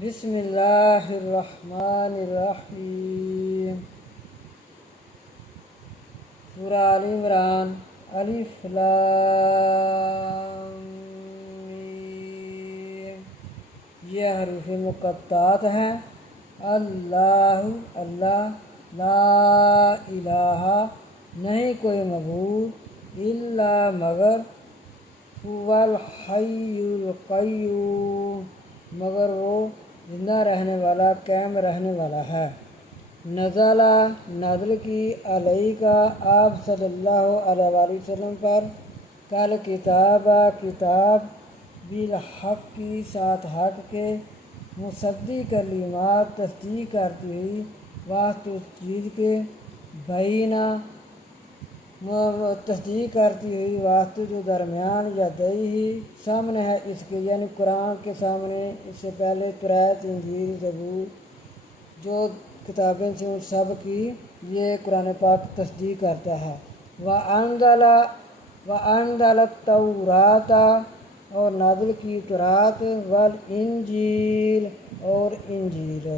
بسم اللہ الرحمن الرحیم۔ سورہ آل عمران۔ الف لام میم۔ یہ حروف مقطعات ہیں۔ اللہ اللہ، لا الہ نہیں کوئی معبود، الا مگر، هو الحی القیوم مگر وہ زندہ رہنے والا، قائم رہنے والا ہے۔ نزل نازل کی علیہ کا آپ صلی اللہ علیہ وآلہ وسلم پر، کل کتاب کتاب، بالحق کی ساتھ حق کے، مصدق کلمات تصدیق کرتی ہوئی، واسطے اس چیز کے، بینہ تصدیق کرتی ہوئی واسطے جو درمیان یا دئی ہی سامنے ہے اس کے، یعنی قرآن کے سامنے اس سے پہلے تورات، انجیل، زبور جو کتابیں تھیں ان سب کی یہ قرآن پاک تصدیق کرتا ہے۔ وَأَنزَلَ التَّوْرَاةَ اور نازل کی تورات، والانجیل اور انجیل۔